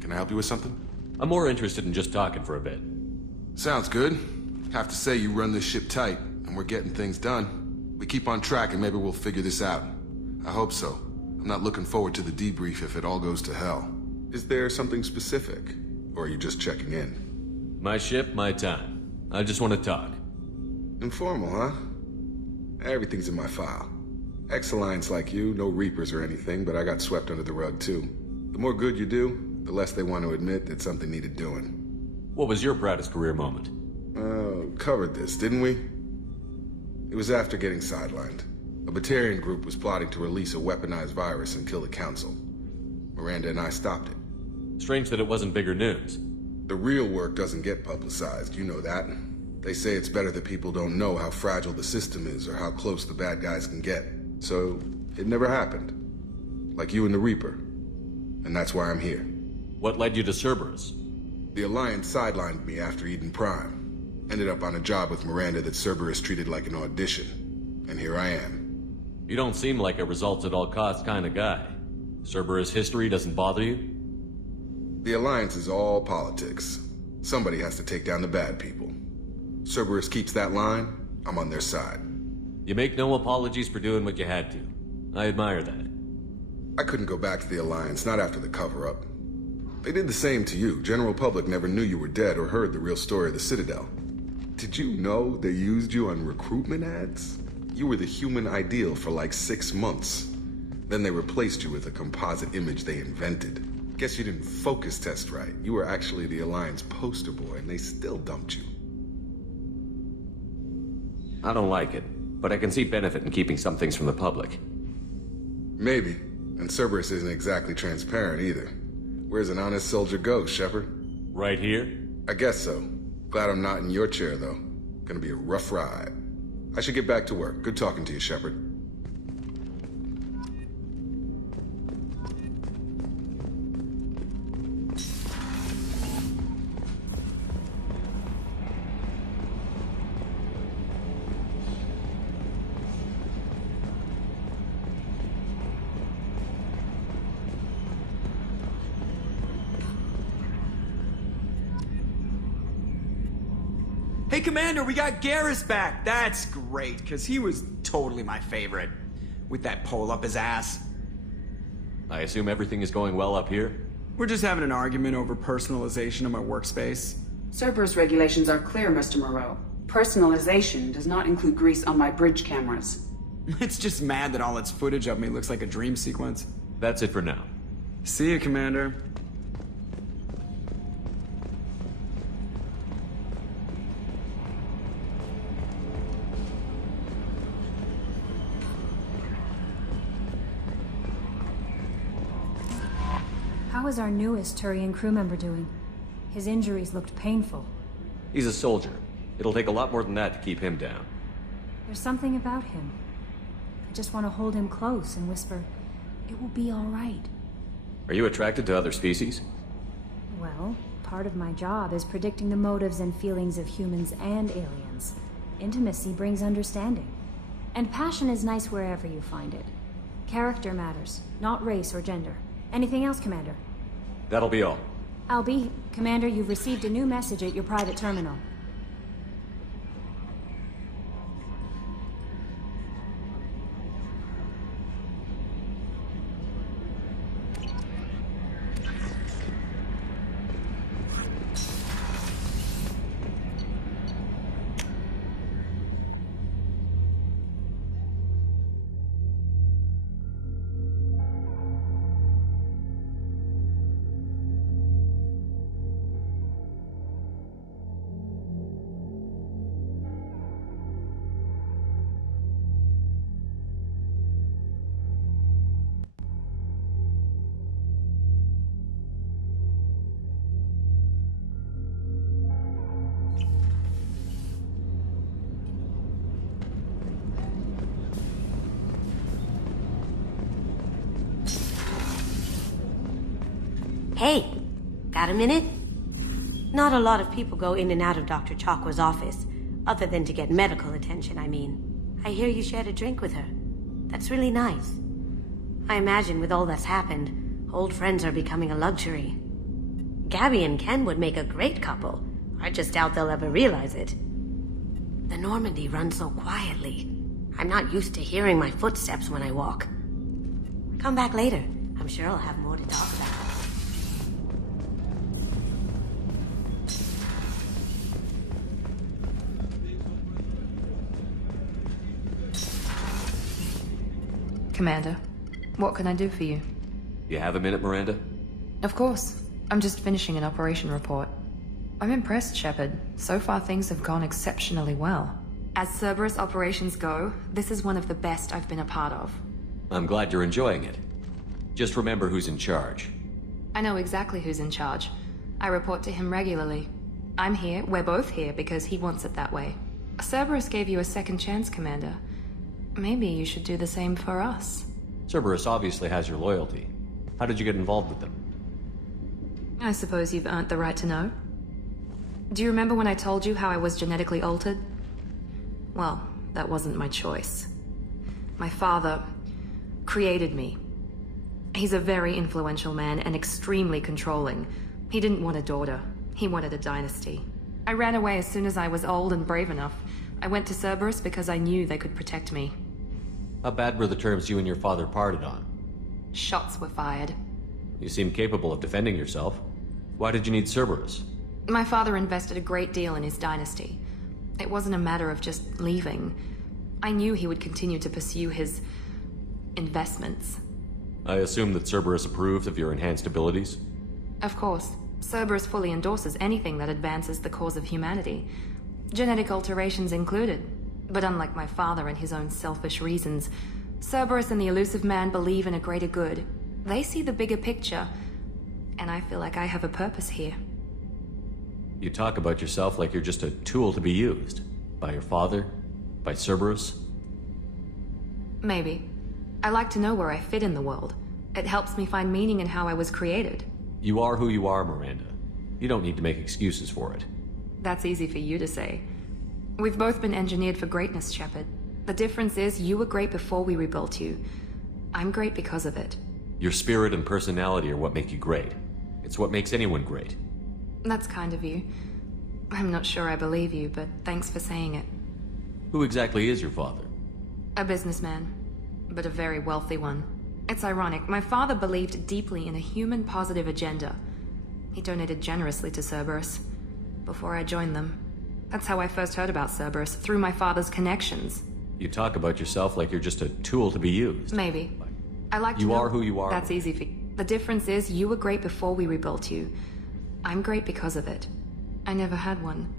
Can I help you with something? I'm more interested in just talking for a bit. Sounds good. Have to say you run this ship tight, and we're getting things done. We keep on track and maybe we'll figure this out. I hope so. I'm not looking forward to the debrief if it all goes to hell. Is there something specific? Or are you just checking in? My ship, my time. I just want to talk. Informal, huh? Everything's in my file. Ex-Alliance like you, no Reapers or anything, but I got swept under the rug too. The more good you do, the less they want to admit that something needed doing. What was your proudest career moment? Covered this, didn't we? It was after getting sidelined. A Batarian group was plotting to release a weaponized virus and kill the Council. Miranda and I stopped it. Strange that it wasn't bigger news. The real work doesn't get publicized, you know that. They say it's better that people don't know how fragile the system is or how close the bad guys can get. So, it never happened. Like you and the Reaper. And that's why I'm here. What led you to Cerberus? The Alliance sidelined me after Eden Prime. Ended up on a job with Miranda that Cerberus treated like an audition. And here I am. You don't seem like a results-at-all-costs kind of guy. Cerberus history doesn't bother you? The Alliance is all politics. Somebody has to take down the bad people. Cerberus keeps that line, I'm on their side. You make no apologies for doing what you had to. I admire that. I couldn't go back to the Alliance, not after the cover-up. They did the same to you. General public never knew you were dead or heard the real story of the Citadel. Did you know they used you on recruitment ads? You were the human ideal for like 6 months. Then they replaced you with a composite image they invented. Guess you didn't focus test right. You were actually the Alliance poster boy, and they still dumped you. I don't like it, but I can see benefit in keeping some things from the public. Maybe. And Cerberus isn't exactly transparent either. Where's an honest soldier go, Shepard? Right here? I guess so. Glad I'm not in your chair, though. Gonna be a rough ride. I should get back to work. Good talking to you, Shepard. Hey, Commander, we got Garrus back. That's great, because he was totally my favorite. With that pole up his ass. I assume everything is going well up here? We're just having an argument over personalization of my workspace. Cerberus regulations are clear, Mr. Moreau. Personalization does not include grease on my bridge cameras. It's just mad that all its footage of me looks like a dream sequence. That's it for now. See you, Commander. How is our newest Turian crew member doing? His injuries looked painful. He's a soldier. It'll take a lot more than that to keep him down. There's something about him. I just want to hold him close and whisper, "It will be all right." Are you attracted to other species? Well, part of my job is predicting the motives and feelings of humans and aliens. Intimacy brings understanding. And passion is nice wherever you find it. Character matters, not race or gender. Anything else, Commander? That'll be all. I'll be... Commander, you've received a new message at your private terminal. Hey, got a minute? Not a lot of people go in and out of Dr. Chakwa's office, other than to get medical attention, I mean. I hear you shared a drink with her. That's really nice. I imagine with all that's happened, old friends are becoming a luxury. Gabby and Ken would make a great couple. I just doubt they'll ever realize it. The Normandy runs so quietly. I'm not used to hearing my footsteps when I walk. Come back later. I'm sure I'll have more to talk about. Commander, what can I do for you? You have a minute, Miranda? Of course. I'm just finishing an operation report. I'm impressed, Shepard. So far things have gone exceptionally well. As Cerberus operations go, this is one of the best I've been a part of. I'm glad you're enjoying it. Just remember who's in charge. I know exactly who's in charge. I report to him regularly. I'm here, we're both here, because he wants it that way. Cerberus gave you a second chance, Commander. Maybe you should do the same for us. Cerberus obviously has your loyalty. How did you get involved with them? I suppose you've earned the right to know. Do you remember when I told you how I was genetically altered? Well, that wasn't my choice. My father created me. He's a very influential man and extremely controlling. He didn't want a daughter. He wanted a dynasty. I ran away as soon as I was old and brave enough. I went to Cerberus because I knew they could protect me. How bad were the terms you and your father parted on? Shots were fired. You seem capable of defending yourself. Why did you need Cerberus? My father invested a great deal in his dynasty. It wasn't a matter of just leaving. I knew he would continue to pursue his investments. I assume that Cerberus approved of your enhanced abilities? Of course. Cerberus fully endorses anything that advances the cause of humanity. Genetic alterations included. But unlike my father and his own selfish reasons, Cerberus and the Elusive Man believe in a greater good. They see the bigger picture, and I feel like I have a purpose here. You talk about yourself like you're just a tool to be used. By your father? By Cerberus? Maybe. I like to know where I fit in the world. It helps me find meaning in how I was created. You are who you are, Miranda. You don't need to make excuses for it. That's easy for you to say. We've both been engineered for greatness, Shepard. The difference is you were great before we rebuilt you. I'm great because of it. Your spirit and personality are what make you great. It's what makes anyone great. That's kind of you. I'm not sure I believe you, but thanks for saying it. Who exactly is your father? A businessman, but a very wealthy one. It's ironic, my father believed deeply in a human-positive agenda. He donated generously to Cerberus before I joined them. That's how I first heard about Cerberus, through my father's connections. You talk about yourself like you're just a tool to be used. Maybe. I like to You know are who you are. That's easy for you. The difference is you were great before we rebuilt you. I'm great because of it. I never had one.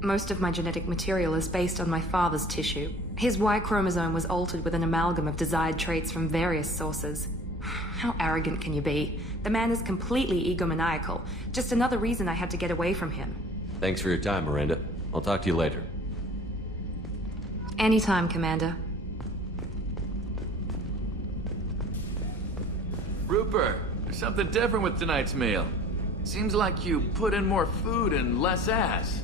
Most of my genetic material is based on my father's tissue. His Y chromosome was altered with an amalgam of desired traits from various sources. How arrogant can you be? The man is completely egomaniacal. Just another reason I had to get away from him. Thanks for your time, Miranda. I'll talk to you later. Anytime, Commander. Rupert, there's something different with tonight's meal. Seems like you put in more food and less ass.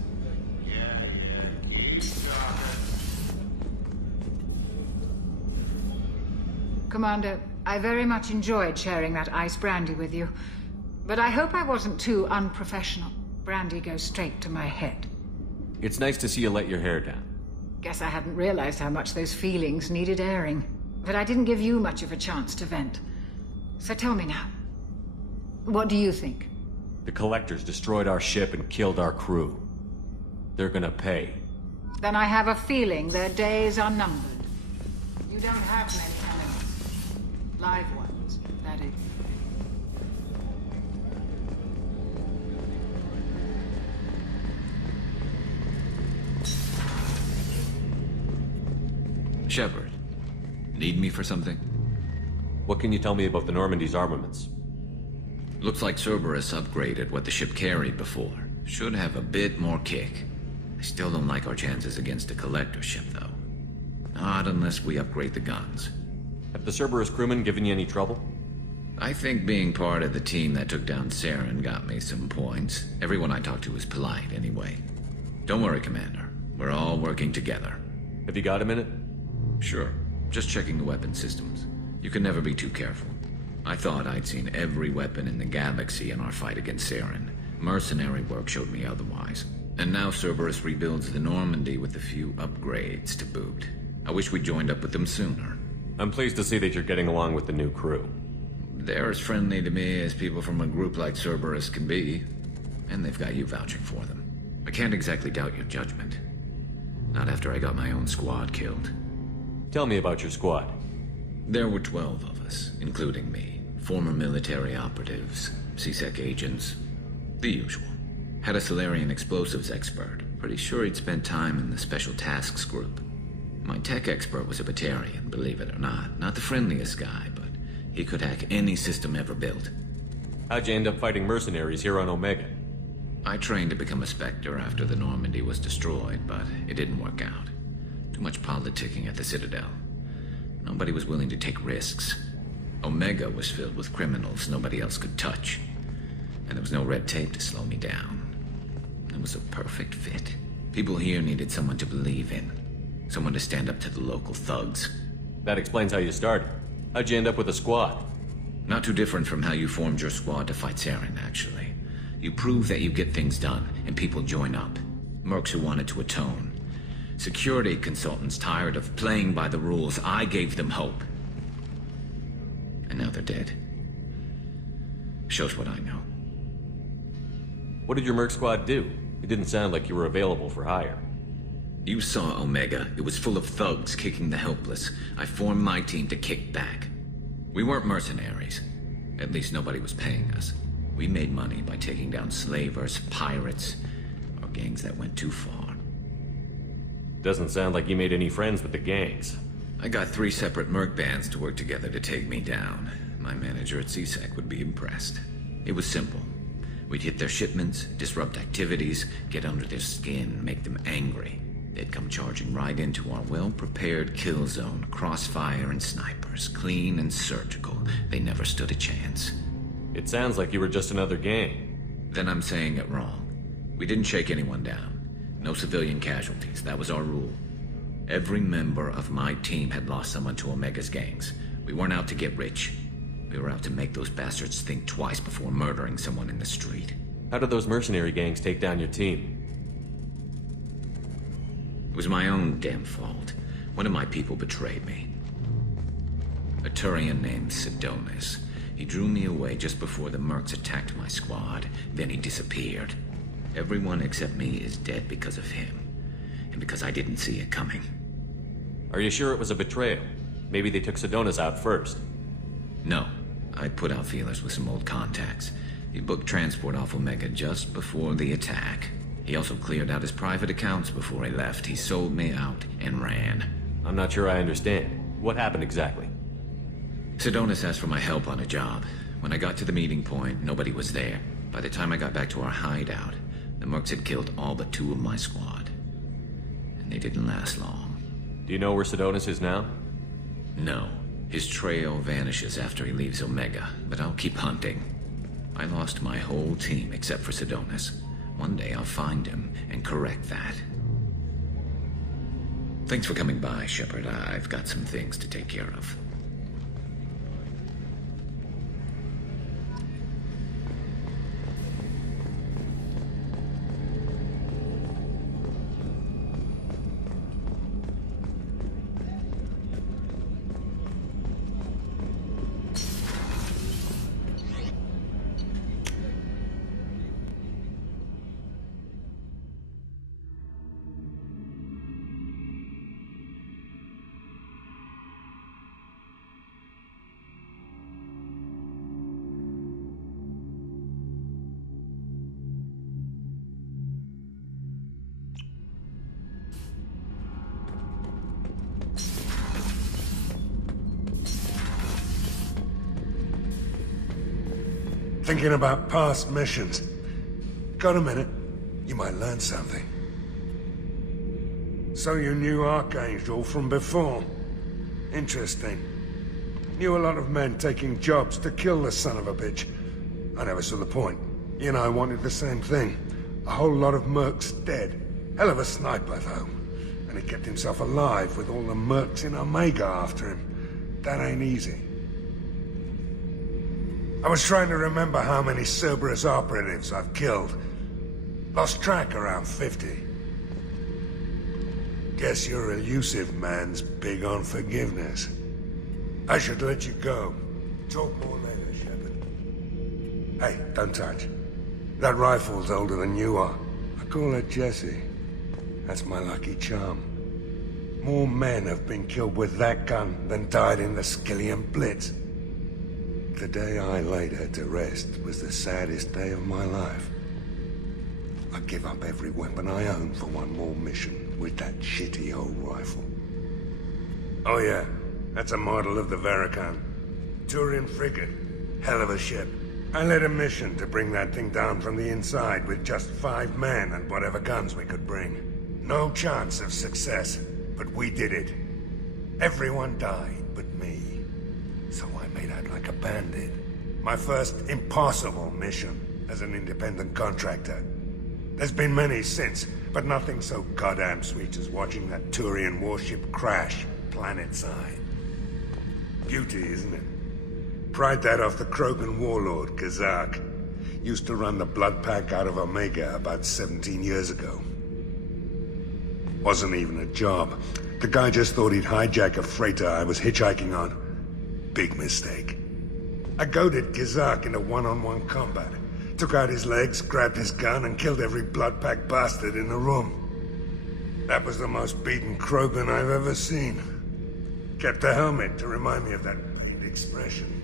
Commander, I very much enjoyed sharing that ice brandy with you. But I hope I wasn't too unprofessional. Brandy goes straight to my head. It's nice to see you let your hair down. Guess I hadn't realized how much those feelings needed airing. But I didn't give you much of a chance to vent. So tell me now. What do you think? The Collectors destroyed our ship and killed our crew. They're gonna pay. Then I have a feeling their days are numbered. You don't have many enemies. Live ones, that is. Shepard, need me for something? What can you tell me about the Normandy's armaments? Looks like Cerberus upgraded what the ship carried before. Should have a bit more kick. I still don't like our chances against a Collector ship, though. Not unless we upgrade the guns. Have the Cerberus crewmen given you any trouble? I think being part of the team that took down Saren got me some points. Everyone I talked to was polite, anyway. Don't worry, Commander. We're all working together. Have you got a minute? Sure. Just checking the weapon systems. You can never be too careful. I thought I'd seen every weapon in the galaxy in our fight against Saren. Mercenary work showed me otherwise. And now Cerberus rebuilds the Normandy with a few upgrades to boot. I wish we'd joined up with them sooner. I'm pleased to see that you're getting along with the new crew. They're as friendly to me as people from a group like Cerberus can be. And they've got you vouching for them. I can't exactly doubt your judgment. Not after I got my own squad killed. Tell me about your squad. There were 12 of us, including me. Former military operatives, CSEC agents, the usual. Had a Solarian explosives expert. Pretty sure he'd spent time in the Special Tasks group. My tech expert was a Batarian, believe it or not. Not the friendliest guy, but he could hack any system ever built. How'd you end up fighting mercenaries here on Omega? I trained to become a Spectre after the Normandy was destroyed, but it didn't work out. Too much politicking at the Citadel. Nobody was willing to take risks. Omega was filled with criminals nobody else could touch. And there was no red tape to slow me down. It was a perfect fit. People here needed someone to believe in. Someone to stand up to the local thugs. That explains how you started. How'd you end up with a squad? Not too different from how you formed your squad to fight Saren, actually. You prove that you get things done, and people join up. Mercs who wanted to atone. Security consultants tired of playing by the rules. I gave them hope. And now they're dead. Shows what I know. What did your Merc squad do? It didn't sound like you were available for hire. You saw Omega. It was full of thugs kicking the helpless. I formed my team to kick back. We weren't mercenaries. At least nobody was paying us. We made money by taking down slavers, pirates, or gangs that went too far. Doesn't sound like you made any friends with the gangs. I got 3 separate merc bands to work together to take me down. My manager at CSEC would be impressed. It was simple. We'd hit their shipments, disrupt activities, get under their skin, make them angry. They'd come charging right into our well-prepared kill zone, crossfire and snipers, clean and surgical. They never stood a chance. It sounds like you were just another gang. Then I'm saying it wrong. We didn't shake anyone down. No civilian casualties, that was our rule. Every member of my team had lost someone to Omega's gangs. We weren't out to get rich. We were out to make those bastards think twice before murdering someone in the street. How did those mercenary gangs take down your team? It was my own damn fault. One of my people betrayed me. A Turian named Sidonis. He drew me away just before the mercs attacked my squad. Then he disappeared. Everyone except me is dead because of him. And because I didn't see it coming. Are you sure it was a betrayal? Maybe they took Sidonis out first. No. I put out feelers with some old contacts. He booked transport off Omega just before the attack. He also cleared out his private accounts before he left. He sold me out and ran. I'm not sure I understand. What happened exactly? Sidonis asked for my help on a job. When I got to the meeting point, nobody was there. By the time I got back to our hideout, the mercs had killed all but 2 of my squad. And they didn't last long. Do you know where Sidonis is now? No. His trail vanishes after he leaves Omega, but I'll keep hunting. I lost my whole team except for Sidonis. One day I'll find him and correct that. Thanks for coming by, Shepard. I've got some things to take care of. Thinking about past missions. Got a minute? You might learn something. So you knew Archangel from before? Interesting. Knew a lot of men taking jobs to kill the son of a bitch. I never saw the point. You and I wanted the same thing. A whole lot of mercs dead. Hell of a sniper, though. And he kept himself alive with all the mercs in Omega after him. That ain't easy. I was trying to remember how many Cerberus operatives I've killed. Lost track around 50. Guess your elusive man's big on forgiveness. I should let you go. Talk more later, Shepard. Hey, don't touch. That rifle's older than you are. I call her Jessie. That's my lucky charm. More men have been killed with that gun than died in the Skillian Blitz. The day I laid her to rest was the saddest day of my life. I give up every weapon I own for one more mission with that shitty old rifle. Oh yeah, that's a model of the Verican. Turian frigate. Hell of a ship. I led a mission to bring that thing down from the inside with just 5 men and whatever guns we could bring. No chance of success, but we did it. Everyone died but me. So I made out like a bandit. My first impossible mission as an independent contractor. There's been many since, but nothing so goddamn sweet as watching that Turian warship crash planet-side. Beauty, isn't it? Pried that off the Krogan warlord, Kazak. Used to run the blood pack out of Omega about 17 years ago. Wasn't even a job. The guy just thought he'd hijack a freighter I was hitchhiking on. Big mistake. I goaded Kazak into one-on-one combat. Took out his legs, grabbed his gun, and killed every blood pack bastard in the room. That was the most beaten Krogan I've ever seen. Kept a helmet to remind me of that pained expression.